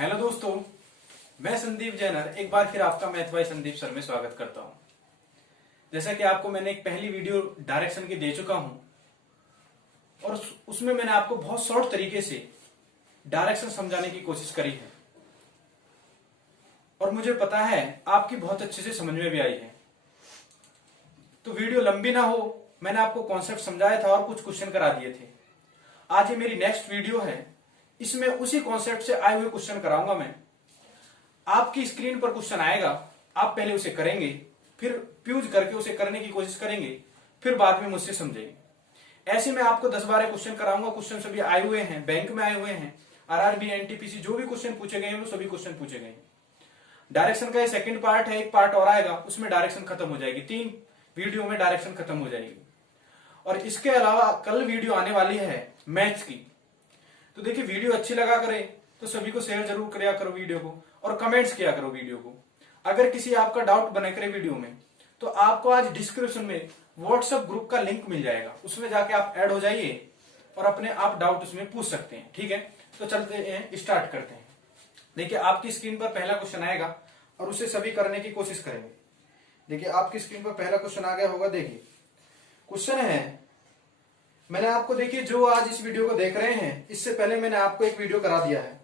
Hello दोस्तों, मैं Sandeep Jenner एक बार फिर आपका मैथ बाय संदीप सर में स्वागत करता हूं। जैसा कि आपको मैंने एक पहली वीडियो डायरेक्शन की दे चुका हूं और उसमें मैंने आपको बहुत शॉर्ट तरीके से डायरेक्शन समझाने की कोशिश करी है और मुझे पता है आपकी बहुत अच्छे से समझ में भी आई है। तो वीडियो लंबी ना हो, मैंने आपको कॉन्सेप्ट समझाया था और कुछ क्वेश्चन करा दिए थे। आज ये मेरी नेक्स्ट वीडियो है, इसमें उसी कॉन्सेप्ट से आए हुए क्वेश्चन कराऊंगा मैं। आपकी स्क्रीन पर क्वेश्चन आएगा, आप पहले उसे करेंगे, फिर फ्यूज करके उसे करने की कोशिश करेंगे, फिर बाद में मुझसे समझेंगे। ऐसे में आपको 10-12 क्वेश्चन कराऊंगा। क्वेश्चन सभी आए हुए हैं, बैंक में आए हुए हैं, आरआरबी, एनटीपीसी, जो भी क्वेश्चन पूछे गए हैं वो सभी क्वेश्चन पूछे गए हैं। डायरेक्शन का ये सेकंड पार्ट है, एक पार्ट और आएगा, उसमें डायरेक्शन खत्म हो जाएगी। 3 वीडियो में डायरेक्शन खत्म हो जाएगी। और इसके अलावा कल वीडियो आने वाली है मैथ्स की। तो देखिए, वीडियो अच्छी लगा करे तो सभी को शेयर जरूर किया करो वीडियो को, और कमेंट्स किया करो वीडियो को। अगर किसी आपका डाउट बने करे वीडियो में, तो आपको आज डिस्क्रिप्शन में व्हाट्सएप ग्रुप का लिंक मिल जाएगा, उसमें जाके आप ऐड हो जाइए और अपने आप डाउट उसमें पूछ सकते हैं। ठीक है, तो चलते हैं, स्टार्ट करते हैं। देखिए, आपकी स्क्रीन पर पहला क्वेश्चन आएगा और उसे सभी करने की कोशिश करेंगे। देखिए, आपकी स्क्रीन पर पहला क्वेश्चन आ गया होगा। देखिए, क्वेश्चन है, मैंने आपको, देखिए, जो आज इस वीडियो को देख रहे हैं, इससे पहले मैंने आपको एक वीडियो करा दिया है।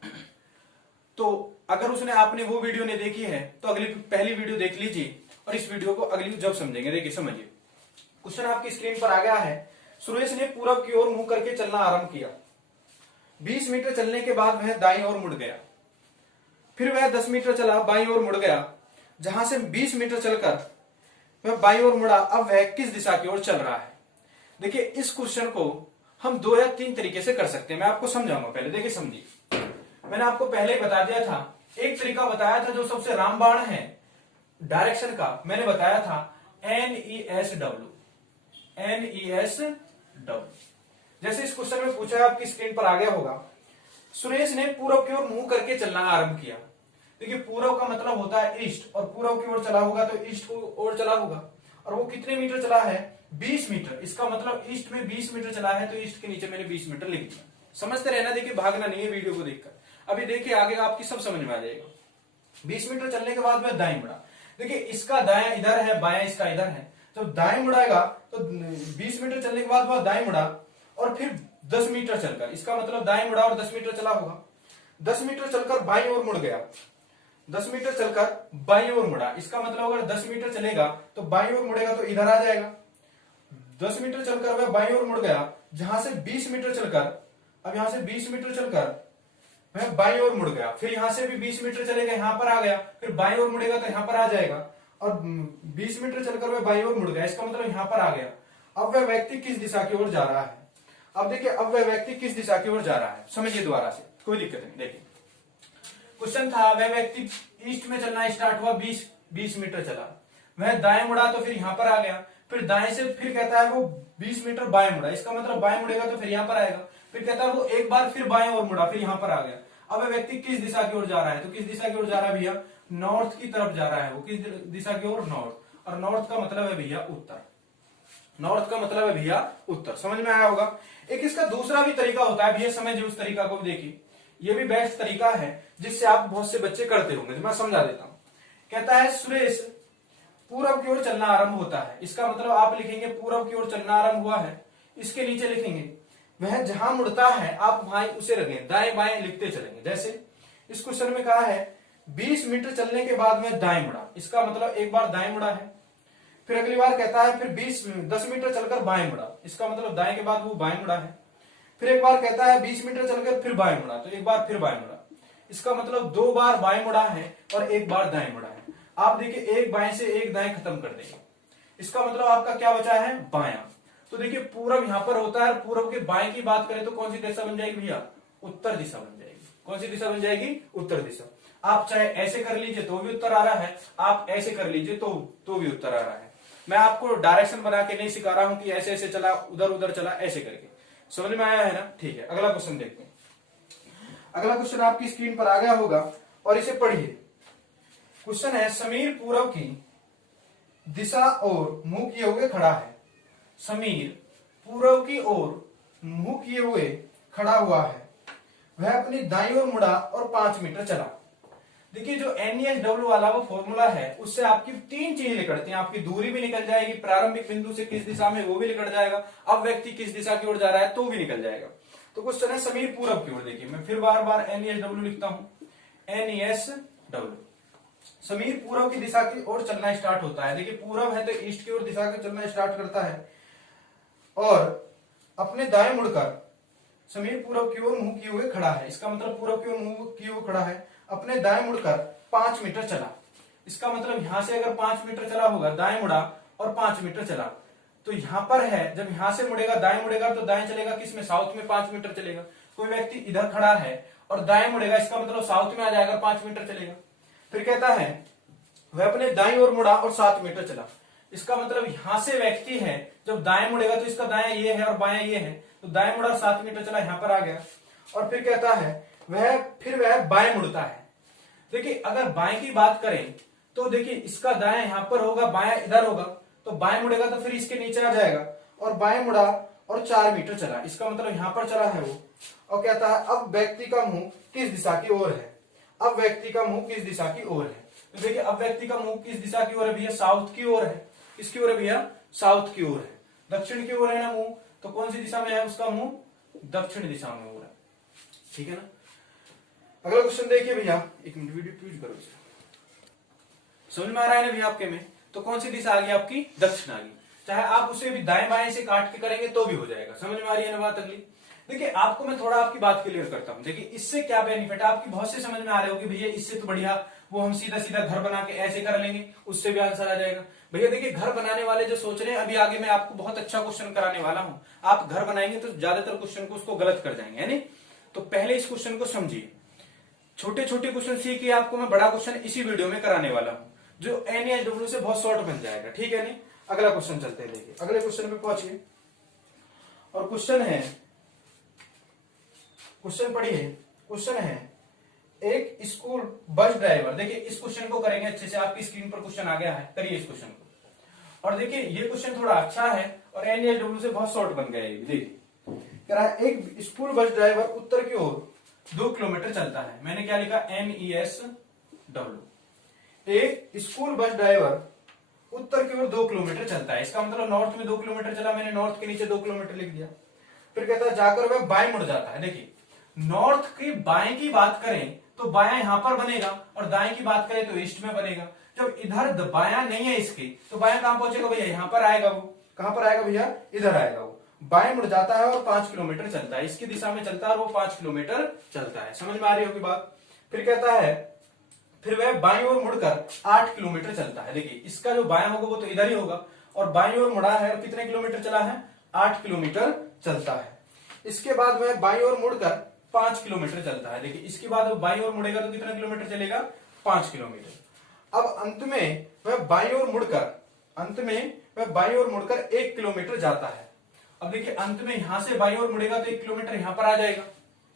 तो अगर उसने आपने वो वीडियो नहीं देखी है तो अगली पहली वीडियो देख लीजिए और इस वीडियो को अगली जब समझेंगे। देखिए, समझिए, क्वेश्चन आपकी स्क्रीन पर आ गया है। सुरेश ने पूरब की ओर मुंह करके चलना आरंभ किया। 20 मीटर चलने के बाद वह दाईं ओर मुड़ गया। फिर वह 10 मीटर चला, बाईं ओर मुड़ गया। जहां से 20 मीटर चलकर वह बाईं ओर मुड़ा, अब वह किस दिशा की ओर चल रहा है? देखिए, इस क्वेश्चन को हम 2 या 3 तरीके से कर सकते हैं। मैं आपको समझाऊंगा। पहले देखिए, समझिए, मैंने आपको पहले ही बता दिया था, एक तरीका बताया था जो सबसे रामबाण है डायरेक्शन का। मैंने बताया था NESW। जैसे इस क्वेश्चन में पूछा है, आपकी स्क्रीन पर आ गया होगा, सुरेश ने पूरब की ओर मुंह करके चलना आरंभ किया। देखिए, पूरब का मतलब होता है ईस्ट, और पूरब की ओर चला होगा तो ईस्ट को ओर चला होगा। और वो कितने मीटर चला है? 20 मीटर। इसका मतलब ईस्ट में 20 मीटर चला है, तो ईस्ट के नीचे मैंने 20 मीटर लिख दिया। समझते रहना, देखिए, भागना नहीं है वीडियो को देखकर। अभी देखिए, आगे आपकी सब समझ में आ जाएगा। 20 मीटर चलने के बाद वह दाएं मुड़ा। देखिए, इसका दायां इधर है, बायां इसका इधर है। तो दाएं मुड़ाएगा तो 20 मीटर चलने के बाद वह दाएं मुड़ा और फिर 10 मीटर चलकर, इसका मतलब दाएं मुड़ा और 10 मीटर चला होगा। 10 मीटर चलकर बाईं ओर मुड़ गया। 10 मीटर चलकर बाईं ओर मुड़ा, इसका मतलब अगर 10 मीटर चलेगा तो बाईं ओर मुड़ेगा तो इधर आ जाएगा। 10 मीटर चलकर वह बाईं ओर मुड़ गया। जहां से 20 मीटर चलकर, अब यहां से 20 मीटर चलकर वह बाईं ओर मुड़ गया। फिर यहां से भी 20 मीटर चलेगा, यहां पर आ गया। फिर बाईं ओर मुड़ेगा तो यहां पर आ जाएगा। और 20 मीटर चलकर वह बाईं ओर मुड़ गया, इसका मतलब यहां पर आ गया। अब वह व्यक्ति किस दिशा की ओर जा रहा है? अब देखिए, अब वह व्यक्ति किस दिशा की ओर जा रहा है, समझिए दोबारा से, कोई दिक्कत नहीं। देखिए, क्वेश्चन था, वह व्यक्ति ईस्ट में चलना स्टार्ट हुआ, 20 मीटर चला, वह दाएं मुड़ा तो फिर यहां पर आ गया। फिर दाएं से फिर कहता है वो 20 मीटर बाएं मुड़ा, इसका मतलब बाएं मुड़ेगा तो फिर यहां पर आएगा। फिर कहता है वो एक बार फिर बाएं ओर मुड़ा, फिर यहां पर आ गया। अब वह व्यक्ति किस दिशा की ओर जा रहा है? तो किस दिशा की ओर जा रहा है भैया? नॉर्थ की तरफ जा रहा है। वो किस दिशा की ओर? नॉर्थ। और नॉर्थ का मतलब है भैया उत्तर। नॉर्थ का मतलब है भैया उत्तर। समझ में आया होगा। एक इसका दूसरा भी तरीका होता है भैया, समझिए, उस तरीका को भी देखिए। ये भी बेस्ट तरीका है जिससे आप बहुत से बच्चे करते होंगे। मैं समझा देता हूं। कहता है, सुरेश पूरब की ओर चलना आरंभ होता है। इसका मतलब आप लिखेंगे पूरब की ओर चलना आरंभ हुआ है। इसके नीचे लिखेंगे वह जहां मुड़ता है, आप वहां उसे रखें, दाएं बाएं लिखते चलेंगे। जैसे इस क्वेश्चन में कहा है 20 मीटर चलने के बाद में दाएं मुड़ा, इसका मतलब एक बार दाएं मुड़ा है। फिर अगली बार कहता है फिर 10 मीटर चलकर बाएं मुड़ा, इसका मतलब दाएं के बाद वो बाएं मुड़ा है। फिर एक बार कहता है 20 मीटर चलकर फिर बाएं मुड़ा, तो एक बार फिर बाएं मुड़ा, इसका मतलब 2 बार बाएं मुड़ा है और एक बार दाएं मुड़ा है। आप देखिए, एक बाएं से एक दाएं खत्म कर देंगे, इसका मतलब आपका क्या बचा है? बायां। तो देखिए, पूरब यहां पर होता है, पूरब के बाएं की बात करें तो कौन सी दिशा बन जाएगी भैया? उत्तर दिशा बन जाएगी। कौन सी दिशा बन जाएगी? उत्तर दिशा। आप चाहे ऐसे कर लीजिए तो भी उत्तर आ रहा है, आप ऐसे कर लीजिए तो भी उत्तर आ रहा है। मैं आपको डायरेक्शन बना के नहीं सिखा रहा हूं कि ऐसे ऐसे चला, उधर उधर चला, ऐसे करके। समझ में आया है ना? ठीक है, अगला क्वेश्चन देखते हैं। अगला क्वेश्चन आपकी स्क्रीन पर आ गया होगा और इसे पढ़िए। क्वेश्चन है, समीर पूरब की दिशा और मुंह किए हुए खड़ा है। समीर पूरब की ओर मुंह किए हुए खड़ा हुआ है। वह अपनी दाईं ओर मुड़ा और 5 मीटर चला। देखिए जो NESW वाला वो फॉर्मूला है उससे आपकी 3 चीजें निकलती हैं, आपकी दूरी भी निकल जाएगी, प्रारंभिक बिंदु से किस दिशा में वो भी निकल जाएगा, अब व्यक्ति किस दिशा की ओर जा रहा है तो भी निकल जाएगा। तो क्वेश्चन है समीर पूरब की ओर। देखिए मैं फिर बार बार NESW लिखता हूं, NESW। समीर पूरब की दिशा की ओर चलना स्टार्ट होता है। देखिए पूरब है तो ईस्ट की ओर दिशा का चलना स्टार्ट करता है और अपने दाएं मुड़कर समीर पूरब की ओर मुंह किए हुए खड़ा है। इसका मतलब पूरब की ओर मुंह किए हुए खड़ा है, अपने दाएं मुड़कर 5 मीटर चला। इसका मतलब यहां से अगर 5 मीटर चला होगा, दाएं मुड़ा और 5 मीटर चला, तो यहां पर है जब यहां से मुड़ेगा दाएं मुड़ेगा तो दाएं चलेगा किस में, साउथ में 5 मीटर चलेगा। कोई व्यक्ति इधर खड़ा है और दाएं मुड़ेगा, इसका मतलब साउथ में आ जाएगा, 5 मीटर चलेगा। फिर कहता है वह अपने दाईं ओर मुड़ा और 7 मीटर चला। इसका मतलब यहां से व्यक्ति है जब दाएं मुड़ेगा तो इसका दाएं ये है और बाएं ये है, तो दाएं मुड़ा 7 मीटर चला, यहां पर आ गया। और फिर कहता है वह बाएं मुड़ता है। देखिए अगर बाएं की बात करें तो देखिए इसका दाएं यहां पर होगा, बाएं इधर होगा, तो बाएं मुड़ेगा तो फिर इसके नीचे आ जाएगा और बाएं मुड़ा और 4 मीटर चला। इसका मतलब यहां पर चला है वो। और कहता है अब व्यक्ति का मुंह किस दिशा की ओर है, अब व्यक्ति का मुंह किस दिशा की ओर है। तो देखिए अब व्यक्ति का मुंह किस दिशा की ओर है भैया, साउथ की ओर है। किसकी ओर है भैया, साउथ की ओर है, दक्षिण की ओर है ना मुंह, तो कौन सी दिशा में है उसका मुंह, दक्षिण दिशा में हो रहा है। ठीक है ना। अगला क्वेश्चन देखिए भैया, एक मिनट वीडियो प्यूज करो, समझ में आ रहा है ना भैया आपके में। तो कौन सी दिशा आ गई आपकी, दक्षिण आ गई। चाहे आप उसे भी दाएं बाएं से काट के करेंगे तो भी हो जाएगा। समझ में आ रही है ना बात अगली। देखिए आपको मैं थोड़ा आपकी बात क्लियर करता हूं। देखिए इससे क्या बेनिफिट है आपकी बहुत से समझ में आ रहे हो कि भैया इससे तो बढ़िया वो हम सीधा सीधा घर बना के ऐसे कर लेंगे, उससे भी आंसर आ जाएगा। भैया देखिए घर बनाने वाले जो सोच रहे हैं, अभी आगे मैं आपको बहुत अच्छा क्वेश्चन कराने वाला हूं। आप घर बनाएंगे तो ज्यादातर क्वेश्चन को उसको गलत कर जाएंगे, है नहीं। तो पहले इस क्वेश्चन को समझिए, छोटे छोटे क्वेश्चन सीखिए, आपको मैं बड़ा क्वेश्चन इसी वीडियो में कराने वाला हूं जो NESW से बहुत शॉर्ट बन जाएगा। ठीक है नहीं। अगला क्वेश्चन चलते हैं, देखिए अगले क्वेश्चन पे पहुंचिए। और क्वेश्चन है, क्वेश्चन पढ़िए। क्वेश्चन है एक स्कूल बस ड्राइवर। देखिए इस क्वेश्चन को करेंगे अच्छे से, आपकी स्क्रीन पर क्वेश्चन आ गया है, करिए इस क्वेश्चन को। और देखिए ये क्वेश्चन थोड़ा अच्छा है और NESW से बहुत शॉर्ट बन गया है। देखिए कह रहा है एक स्कूल बस ड्राइवर उत्तर की ओर 2 किलोमीटर चलता है। मैंने क्या लिखा, NESW। एक स्कूल बस ड्राइवर उत्तर की ओर 2 किलोमीटर चलता है। इसका मतलब नॉर्थ में 2 किलोमीटर चला, मैंने नॉर्थ के नीचे 2 किलोमीटर लिख दिया। फिर कहता है जाकर वह बाएं मुड़ जाता है। देखिए नॉर्थ की बाएं की बात करें तो बायां यहां पर बनेगा और दाएं की बात करें तो ईस्ट में बनेगा। जब इधर बायां नहीं है इसके, तो बायां कहां पहुंचेगा भैया, यहां पर आएगा। वो कहां पर आएगा भैया, इधर आएगा। वो बाएं मुड़ जाता है और 5 किलोमीटर चलता है, इसकी दिशा में चलता है और वो 5 किलोमीटर चलता है। समझ में आ रही होगी बात। फिर कहता है फिर वह बाईं ओर मुड़कर 8 किलोमीटर चलता है। देखिए इसका जो बायां होगा वो तो इधर ही होगा और बाईं ओर मुड़ा है और कितने किलोमीटर चला है, 8 किलोमीटर चलता है। इसके बाद वह बाईं ओर मुड़कर 5 किलोमीटर चलता है। देखिए इसके बाद वो बाईं ओर मुड़ेगा तो कितना किलोमीटर चलेगा, 5 किलोमीटर। अब अंत में वह बाईं ओर मुड़कर 1 किलोमीटर जाता है। अब देखिए अंत में यहां से बाईं ओर मुड़ेगा तो 1 किलोमीटर यहां पर आ जाएगा।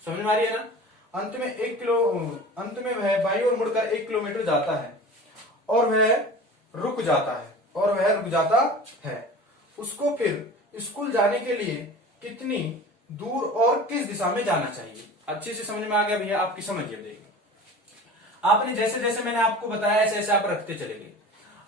समझ में आ रही है ना। अंत में वह बाईं ओर मुड़कर 1 किलोमीटर जाता है और वह रुक जाता है। उसको फिर स्कूल जाने के लिए कितनी दूर और किस दिशा में जाना चाहिए। अच्छे से समझ में आ गया भैया, आपकी समझिए। देखिए आपने जैसे जैसे मैंने आपको बताया ऐसे ऐसे आप रखते चले गए।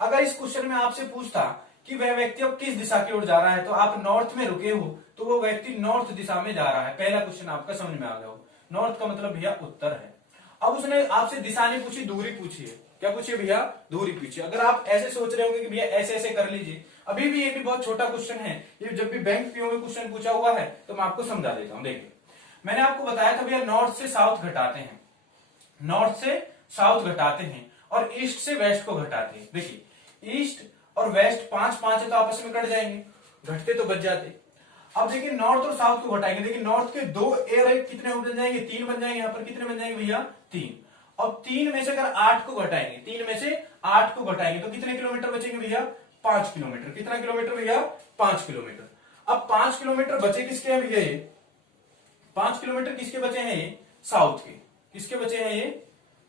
अगर इस क्वेश्चन में आपसे पूछता कि वह व्यक्ति अब किस दिशा की ओर जा रहा है, तो आप नॉर्थ में रुके हो तो वो व्यक्ति नॉर्थ दिशा में जा रहा है। पहला क्वेश्चन आपका समझ में आ गया हो। नॉर्थ का मतलब भैया उत्तर है। अब उसने आपसे दिशा नहीं पूछी, दूरी पूछी है। क्या पूछिए भैया, दूरी पूछिए। अगर आप ऐसे सोच रहे होंगे कि भैया ऐसे ऐसे कर लीजिए, अभी भी ये भी बहुत छोटा क्वेश्चन है। ये जब भी बैंक पीओ में क्वेश्चन पूछा हुआ है तो मैं आपको समझा देता हूं। देखिए मैंने आपको बताया था भैया नॉर्थ से साउथ घटाते हैं, नॉर्थ से साउथ घटाते हैं और ईस्ट से वेस्ट को घटाते हैं। देखिए ईस्ट और वेस्ट 5-5 है तो आपस में कट जाएंगे, घटते तो बच जाते। अब देखिए नॉर्थ और साउथ को घटाएंगे। देखिए नॉर्थ के 2 एयर कितने बन जाएंगे, 3 बन जाएंगे। यहाँ पर कितने बन जाएंगे भैया, 3। अब 3 में से अगर 8 को घटाएंगे, 3 में से 8 को घटाएंगे तो कितने किलोमीटर बचेंगे भैया, 5 किलोमीटर। कितना किलोमीटर भैया, 5 किलोमीटर। अब 5 किलोमीटर बचे किसके हैं भैया, ये 5 किलोमीटर किसके बचे हैं, ये साउथ के। किसके बचे हैं, ये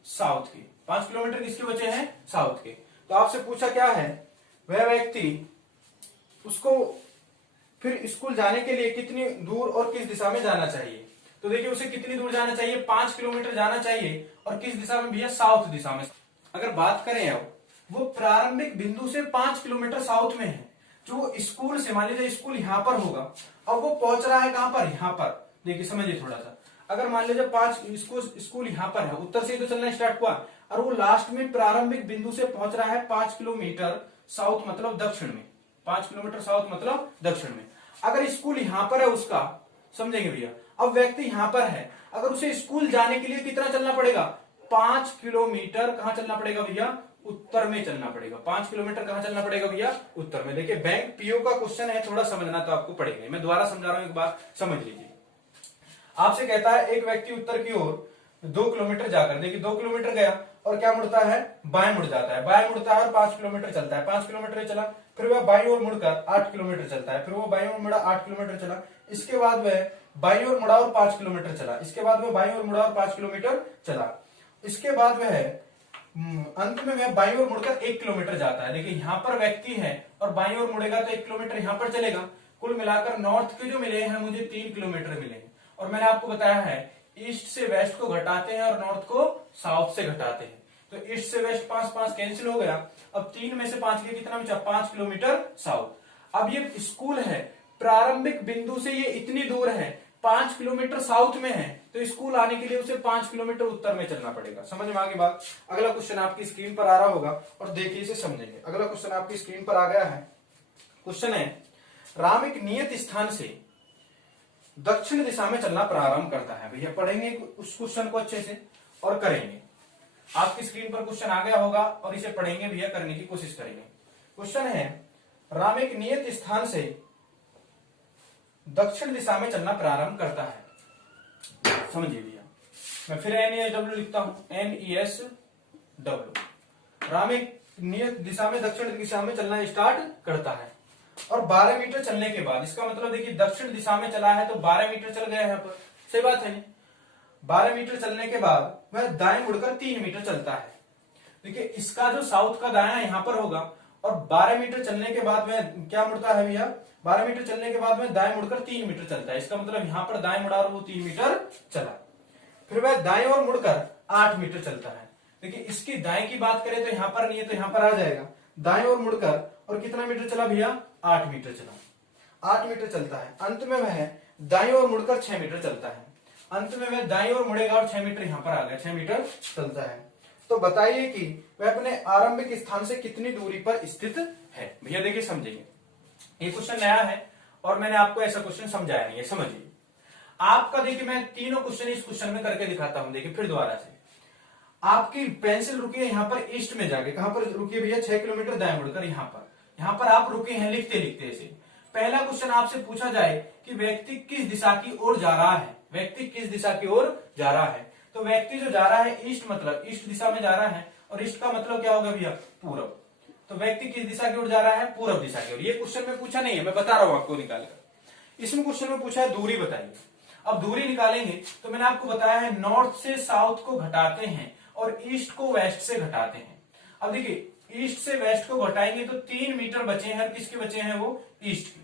साउथ के। 5 किलोमीटर किसके बचे हैं, साउथ के। तो आपसे पूछा क्या है, वह व्यक्ति उसको फिर स्कूल जाने के लिए कितनी दूर और किस दिशा में जाना चाहिए। तो देखिए उसे कितनी दूर जाना चाहिए, 5 किलोमीटर जाना चाहिए, और किस दिशा में भैया, साउथ दिशा में। अगर बात करें अब, वो प्रारंभिक बिंदु से 5 किलोमीटर साउथ में है, जो वो स्कूल से, मान लीजिए स्कूल यहां पर होगा, अब वो पहुंच रहा है कहां पर, यहां पर। देखिए समझिए थोड़ा सा, अगर मान लीजिए स्कूल यहां पर है, उत्तर से ही तो चलना स्टार्ट हुआ, और वो लास्ट में प्रारंभिक बिंदु से पहुंच रहा है 5 किलोमीटर साउथ मतलब दक्षिण में, 5 किलोमीटर साउथ मतलब दक्षिण में। अगर स्कूल यहां पर है उसका, समझेंगे भैया, अब व्यक्ति यहां पर है, अगर उसे स्कूल जाने के लिए कितना चलना पड़ेगा, 5 किलोमीटर कहां चलना पड़ेगा भैया, उत्तर में चलना पड़ेगा। 5 किलोमीटर कहां चलना पड़ेगा भैया, उत्तर में। देखिए बैंक पीओ का क्वेश्चन है, थोड़ा समझना तो आपको पड़ेगा, मैं दोबारा समझा रहा हूं, एक बार समझ लीजिए। आपसे कहता है एक व्यक्ति उत्तर की ओर 2 किलोमीटर जाकर, देखिए 2 किलोमीटर गया और क्या मुड़ता है, बाएं मुड़ जाता है, बाएं मुड़ता है और 5 किलोमीटर चलता है, 5 किलोमीटर चला, फिर वह बाईं ओर मुड़कर 8 किलोमीटर चलता है, फिर वो बाईं ओर मुड़ा 8 किलोमीटर चला, इसके बाद वह बाईं ओर मुड़ा और 5 किलोमीटर चला, इसके बाद वह बाईं ओर मुड़ा और 5 किलोमीटर चला, इसके बाद वह अंत में वह बाईं ओर मुड़कर 1 किलोमीटर जाता है। देखिए यहां पर व्यक्ति है और बाईं ओर मुड़ेगा तो 1 किलोमीटर यहां पर चलेगा। कुल मिलाकर नॉर्थ के जो मिले हैं मुझे 3 किलोमीटर मिले हैं, और मैंने आपको बताया है ईस्ट से वेस्ट को घटाते हैं और नॉर्थ को साउथ से घटाते हैं, तो ईस्ट से वेस्ट 5 कैंसिल हो गया, अब 3 में से 5 के कितना बचा, 5 किलोमीटर साउथ। अब ये स्कूल है, प्रारंभिक बिंदु से ये इतनी दूर है, 5 किलोमीटर साउथ में है, तो स्कूल आने के लिए उसे 5 किलोमीटर उत्तर में चलना पड़ेगा। समझ में आ गई बात। अगला क्वेश्चन आपकी स्क्रीन पर आ रहा होगा और देखिए इसे समझेंगे। अगला क्वेश्चन आपकी स्क्रीन पर आ गया है। क्वेश्चन है, राम एक नियत स्थान से दक्षिण दिशा में चलना प्रारंभ करता है। भैया पढ़ेंगे उस क्वेश्चन को अच्छे से और करेंगे। आपकी स्क्रीन पर क्वेश्चन आ गया होगा और इसे पढ़ेंगे भैया, करने की कोशिश करेंगे। क्वेश्चन है, राम एक नियत स्थान से दक्षिण दिशा में चलना प्रारंभ करता है। समझिए भैया, मैं फिर NESW लिखता हूं, NESW। राम एक नियत दिशा में दक्षिण दिशा में चलना स्टार्ट करता है और 12 मीटर चलने के बाद, इसका मतलब देखिए दक्षिण दिशा में चला है तो 12 मीटर चल गया यहाँ पर, सही बात है नहीं। 12 मीटर चलने के बाद वह दाएं मुड़कर 3 मीटर चलता है। देखिए इसका जो साउथ का दाया यहां पर होगा और 12 मीटर चलने के बाद वह क्या मुड़ता है भैया, 12 मीटर चलने के बाद वह दाएं मुड़कर 3 मीटर चलता है। इसका मतलब यहां पर दाएं मुड़ा और वो 3 मीटर चला, फिर वह दाएं ओर मुड़कर 8 मीटर चलता है। देखिए इसकी दाएं की बात करें तो यहां पर नहीं है तो यहां पर आ जाएगा, दाएं ओर मुड़कर और कितना मीटर चला भैया, 8 मीटर चला, 8 मीटर चलता है। अंत में वह दाएं ओर मुड़कर 6 मीटर चलता है, अंत में वह दाएं ओर मुड़ेगा और 6 मीटर यहां पर आ गया, 6 मीटर चलता है। तो बताइए कि वह अपने आरंभिक स्थान से कितनी दूरी पर स्थित है। भैया देखिए समझेंगे, ये क्वेश्चन नया है और मैंने आपको ऐसा क्वेश्चन समझाया नहीं है, समझिए। आपका देखिए मैं तीनों क्वेश्चन इस क्वेश्चन में करके दिखाता हूं। देखिए फिर दोबारा से, आपकी पेंसिल रुकी है यहां पर ईस्ट में जाके, कहां पर रुकी है भैया, 6 किलोमीटर दाएं मुड़कर यहां पर आप रुके हैं लिखते लिखते इसे। पहला क्वेश्चन आपसे पूछा जाए कि व्यक्ति किस दिशा की ओर जा रहा है, व्यक्ति किस दिशा की ओर जा रहा है, तो व्यक्ति जो जा रहा है ईस्ट, मतलब ईस्ट दिशा में जा रहा है, और ईस्ट का मतलब क्या होगा भैया, पूरब। तो व्यक्ति किस दिशा की ओर जा रहा है, पूरब दिशा की ओर। ये क्वेश्चन में पूछा नहीं है, मैं बता रहा हूं आपको निकालकर। इसमें क्वेश्चन में पूछा है दूरी बताइए। अब दूरी निकालेंगे तो मैंने आपको बताया है नॉर्थ से साउथ को घटाते हैं और ईस्ट को वेस्ट से घटाते हैं। अब देखिए ईस्ट से वेस्ट को घटाएंगे तो 3 मीटर बचे हैं, और किसके बचे हैं, वो ईस्ट के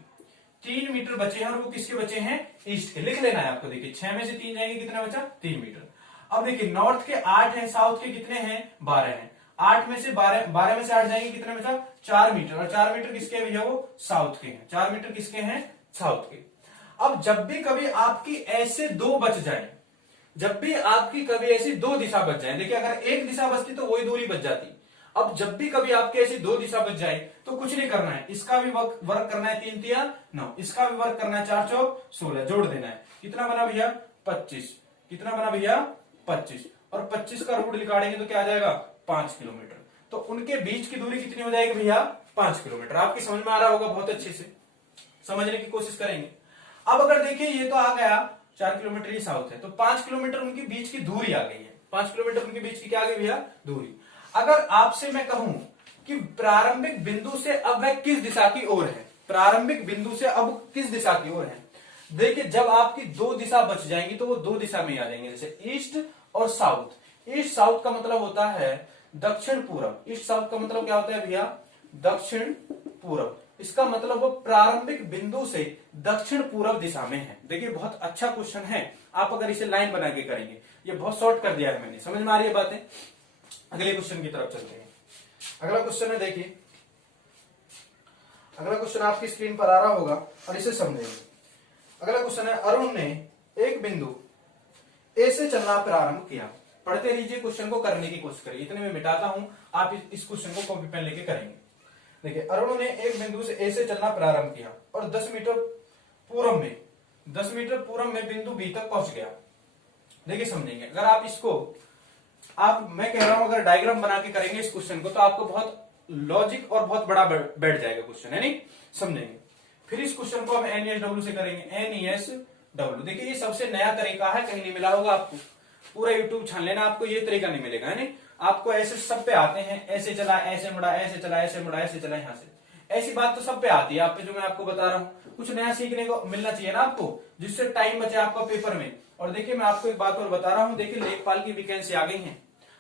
3 मीटर बचे हैं और वो किसके बचे हैं, ईस्ट के। लिख लेना है आपको। देखिए 6 में से 3 जाएंगे, कितना बचा, 3 मीटर। अब देखिए नॉर्थ के 8 हैं, साउथ के कितने हैं, 12 हैं। 8 में से 12 में से 8 जाएंगे, कितना बचा, 4 मीटर, और 4 मीटर किसके हैं भैया, वो साउथ के हैं, 4 मीटर किसके हैं, साउथ के। अब जब भी कभी आपकी ऐसे 2 बच जाए, जब भी आपकी कभी ऐसी 2 दिशा बच जाए, देखिए अगर एक दिशा बचती तो वही दूरी बच जाती। अब जब भी कभी आपके ऐसी 2 दिशा बच जाए तो कुछ नहीं करना है, इसका भी वर्क करना है 3 तिया 9, इसका भी वर्क करना है 4 चौक 16, जोड़ देना है। कितना बना भैया, 25। कितना बना भैया, 25, और 25 का रूट निकालेंगे तो क्या आ जाएगा, 5 किलोमीटर। तो उनके बीच की दूरी कितनी हो जाएगी भैया, 5 किलोमीटर। आपकी समझ में आ रहा होगा, बहुत अच्छे से समझने की कोशिश करेंगे। अब अगर देखिए ये तो आ गया 4 किलोमीटर ही साउथ है, तो 5 किलोमीटर उनके बीच की दूरी आ गई है। 5 किलोमीटर उनके बीच की क्या आ गई भैया, दूरी। अगर आपसे मैं कहूं कि प्रारंभिक बिंदु से अब वह किस दिशा की ओर है, प्रारंभिक बिंदु से अब किस दिशा की ओर है, देखिए जब आपकी 2 दिशा बच जाएंगी तो वो 2 दिशा में आ जाएंगे, जैसे ईस्ट और साउथ। ईस्ट साउथ का मतलब होता है दक्षिण पूरब, ईस्ट साउथ का मतलब क्या होता है भैया, दक्षिण पूरब। इसका मतलब वो प्रारंभिक बिंदु से दक्षिण पूर्व दिशा में है। देखिए बहुत अच्छा क्वेश्चन है, आप अगर इसे लाइन बना के करेंगे, ये बहुत शॉर्ट कर दिया है मैंने, समझ में आ रही है बातें। अगले क्वेश्चन की तरफ चलते हैं। अगला क्वेश्चन है, देखिए अगला क्वेश्चन आपकी स्क्रीन पर आ रहा होगा और इसे समझेंगे। अगला क्वेश्चन है, अरुण ने एक बिंदु ए से चलना प्रारंभ किया। पढ़ते रहिए, क्वेश्चन को करने की कोशिश करिए, इतने में मिटाता हूं, आप इस क्वेश्चन को कॉपी पेन लेके करेंगे। देखिए अरुण ने एक बिंदु से ए से चलना प्रारंभ किया और 10 मीटर पूर्व में बिंदु बी तक पहुंच गया। देखिए समझेंगे, अगर आप इसको मैं कह रहा हूं अगर डायग्राम बना के करेंगे इस क्वेश्चन को, तो आपको बहुत लॉजिक और बहुत बड़ा बैठ जाएगा क्वेश्चन, है नहीं, समझेंगे। फिर इस क्वेश्चन को हम NESW से करेंगे, NESW। देखिए ये सबसे नया तरीका है, कहीं नहीं मिला होगा आपको, पूरा यूट्यूब छान लेना, आपको ये तरीका नहीं मिलेगा, है नहीं। आपको ऐसे सब पे आते हैं, ऐसे चला, ऐसे मुड़ा, ऐसे चला, ऐसे मुड़ा, ऐसे चला, यहाँ से ऐसी बात तो सब पे आती है। आप पे जो मैं आपको बता रहा हूँ, कुछ नया सीखने को मिलना चाहिए ना आपको, जिससे टाइम बचे आपका पेपर में। और देखिए मैं आपको एक बात और बता रहा हूँ, देखिए लेखपाल की वैकेंसी आ गई है,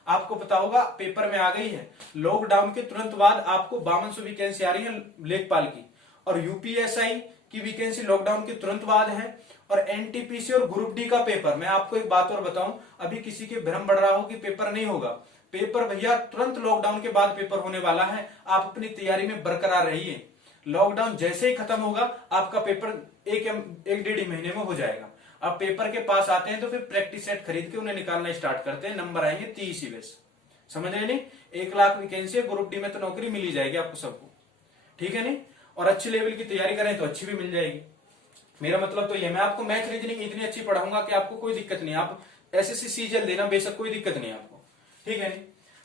आपको पता होगा पेपर में आ गई है। लॉकडाउन के तुरंत बाद आपको 5200 वैकेंसी आ रही है लेखपाल की, और यूपीएसआई की वैकेंसी लॉकडाउन के तुरंत बाद है, और एनटीपीसी और ग्रुप डी का पेपर। मैं आपको एक बात और बताऊं, अभी किसी के भ्रम बढ़ रहा हो कि पेपर नहीं होगा, पेपर भैया तुरंत लॉकडाउन के बाद पेपर होने वाला है। आप अपनी तैयारी में बरकरार रहिए, लॉकडाउन जैसे ही खत्म होगा आपका पेपर एक डेढ़ महीने में हो जाएगा। अब पेपर के पास आते हैं तो फिर प्रैक्टिस सेट खरीद के उन्हें निकालना स्टार्ट करते हैं, नंबर आएंगे 30 ही बस, समझ रहे नहीं। 1 लाख वैकेंसी, ग्रुप डी में तो नौकरी मिल ही जाएगी आपको सबको, ठीक है नहीं। और अच्छे लेवल की तैयारी करें तो अच्छी भी मिल जाएगी। मेरा मतलब तो ये, मैं आपको मैथ रीजनिंग इतनी अच्छी पढ़ाऊंगा कि आपको कोई दिक्कत नहीं, आप एसएससी सीजीएल देना बेशक, कोई दिक्कत नहीं आपको, ठीक है नहीं।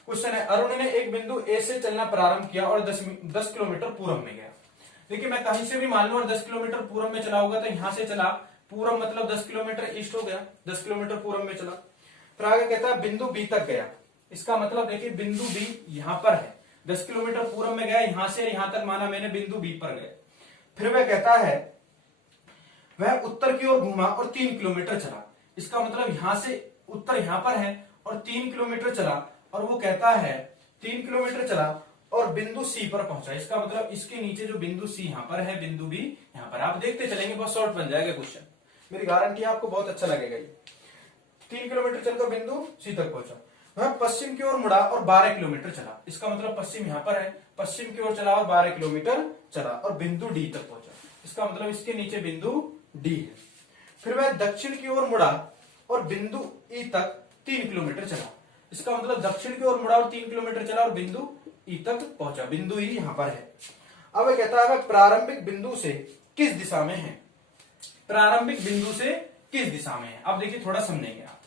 क्वेश्चन है, अरुण ने एक बिंदु ए से चलना प्रारंभ किया और 10 किलोमीटर पूर्व में गया। देखिए मैं कहीं से भी मान लूं और 10 किलोमीटर पूर्व में चला होगा, तो यहां से चला, पूर्व मतलब 10 किलोमीटर ईस्ट हो गया, 10 किलोमीटर पूर्व में चला। फिर आगे कहता है बिंदु बी तक गया। इसका मतलब देखिए बिंदु बी यहां पर है, 10 किलोमीटर पूर्व में गया, यहां से यहां तक माना मैंने, बिंदु बी पर गया। फिर वह कहता है वह उत्तर की ओर घूमा और 3 किलोमीटर चला। इसका मतलब यहां से उत्तर यहां पर है और 3 किलोमीटर चला, और वो कहता है 3 किलोमीटर चला और बिंदु सी पर पहुंचा। इसका मतलब इसके नीचे जो बिंदु सी यहां पर है, बिंदु बी यहां पर। आप देखते चलेंगे, बहुत शॉर्ट बन जाएगा क्वेश्चन, मेरी गारंटी है आपको बहुत अच्छा लगेगा ये। 3 किलोमीटर चलकर बिंदु सी तक पहुंचा। वह पश्चिम की ओर मुड़ा और 12 किलोमीटर चला। इसका मतलब पश्चिम यहां पर है, पश्चिम की ओर चला और 12 किलोमीटर चला और बिंदु डी तक पहुंचा। इसका मतलब इसके नीचे बिंदु डी है। फिर वह दक्षिण की ओर मुड़ा और बिंदु ई तक 3 किलोमीटर चला। इसका मतलब दक्षिण की ओर मुड़ा और 3 किलोमीटर चला और बिंदु ई तक पहुंचा। बिंदु ई यहां पर है। अब वह कहता है वह प्रारंभिक बिंदु से किस दिशा में है, प्रारंभिक बिंदु से किस दिशा में है। अब देखिए थोड़ा समझेंगे आप।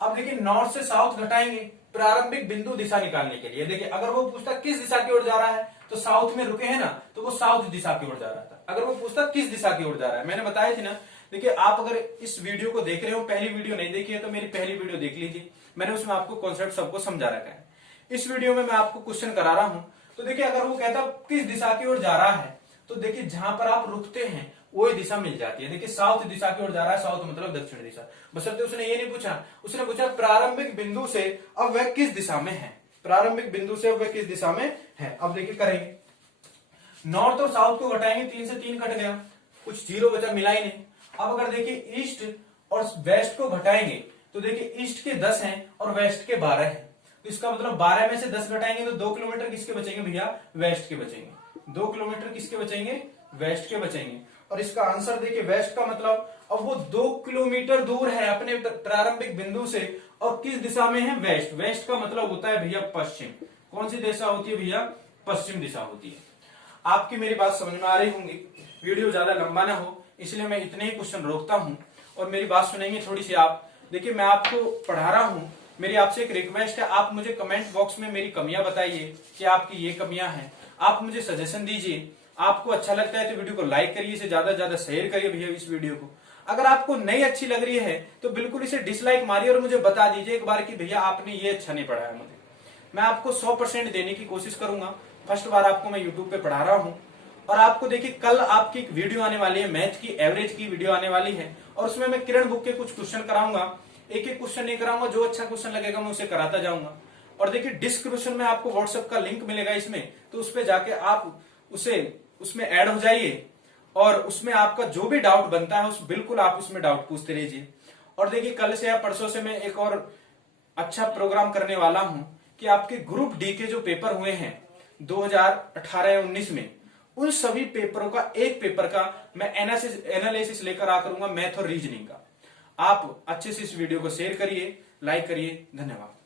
अब देखिए नॉर्थ से साउथ घटाएंगे प्रारंभिक बिंदु दिशा निकालने के लिए। देखिए अगर वो पूछता किस दिशा की ओर जा रहा है, तो साउथ में रुके हैं ना, तो वो साउथ दिशा की ओर जा रहा था। अगर वो पूछता किस दिशा की ओर जा रहा है, मैंने बताया थी ना। देखिए आप अगर इस वीडियो को देख रहे हो, पहली वीडियो नहीं देखी है तो मेरी पहली वीडियो देख लीजिए, मैंने उसमें आपको कॉन्सेप्ट सबको समझा रखा है। इस वीडियो में मैं आपको क्वेश्चन करा रहा हूं। तो देखिए अगर वो कहता किस दिशा की ओर जा रहा है, तो देखिए जहां पर आप रुकते हैं वही दिशा मिल जाती है। देखिए साउथ दिशा की ओर जा रहा है, साउथ मतलब दक्षिण दिशा। बशर्ते उसने ये नहीं पूछा, उसने पूछा प्रारंभिक बिंदु से अब वह किस दिशा में है, प्रारंभिक बिंदु से अब वह किस दिशा में है। अब देखिए करेंगे, नॉर्थ और साउथ को घटाएंगे, 3 से 3 कट गया, कुछ जीरो बचा, मिला ही नहीं। अब अगर देखिए ईस्ट और वेस्ट को घटाएंगे, तो देखिए ईस्ट के 10 हैं और वेस्ट के 12 हैं। तो इसका मतलब 12 में से 10 घटाएंगे तो 2 किलोमीटर किसके बचेंगे भैया, वेस्ट के बचेंगे। 2 किलोमीटर किसके बचेंगे, वेस्ट के बचेंगे। और इसका आंसर देखिए वेस्ट का मतलब अब वो 2 किलोमीटर दूर है अपने प्रारंभिक बिंदु से, और किस दिशा में है, वेस्ट। वेस्ट का मतलब होता है भैया पश्चिम। कौन सी दिशा होती है भैया, पश्चिम दिशा होती है। आपकी मेरी बात समझ में आ रही होंगी। वीडियो ज्यादा लंबा ना हो इसलिए मैं इतने ही क्वेश्चन रोकता हूं और मेरी बात सुनेंगे थोड़ी सी आप। देखिए मैं आपको पढ़ा रहा हूं, मेरी आपसे एक रिक्वेस्ट है, आप मुझे कमेंट बॉक्स में मेरी कमियां बताइए कि आपकी ये कमियां हैं। आप मुझे सजेशन दीजिए। आपको अच्छा लगता है तो वीडियो को लाइक करिए, इसे ज्यादा से ज्यादा शेयर करिए भैया इस वीडियो को। अगर आपको नहीं अच्छी लग रही है तो बिल्कुल इसे डिसलाइक मारिए और मुझे बता दीजिए एक बार कि भैया आपने ये अच्छा नहीं पढ़ाया मुझे। मैं आपको 100% देने की कोशिश करूंगा। फर्स्ट बार आपको मैं यूट्यूब पे पढ़ा रहा हूं। और आपको देखिए कल आपकी एक वीडियो आने वाली है, मैथ की एवरेज की वीडियो आने वाली है, और उसमें मैं किरण बुक के कुछ क्वेश्चन कराऊंगा। एक एक क्वेश्चन नहीं कराऊंगा, जो अच्छा क्वेश्चन लगेगा मैं उसे कराता जाऊंगा। और देखिए डिस्क्रिप्शन में आपको व्हाट्सएप का लिंक मिलेगा इसमें, तो उस पर जाके आप उसे उसमें ऐड हो जाइए और उसमें आपका जो भी डाउट बनता है उस बिल्कुल आप उसमें डाउट पूछते रहिए। और देखिए कल से या परसों से मैं एक और अच्छा प्रोग्राम करने वाला हूं कि आपके ग्रुप डी के जो पेपर हुए हैं 2018-19 में, उन सभी पेपरों का एक पेपर का मैं एनालिसिस लेकर आ करूंगा, मैथ और रीजनिंग का। आप अच्छे से इस वीडियो को शेयर करिए, लाइक करिए। धन्यवाद।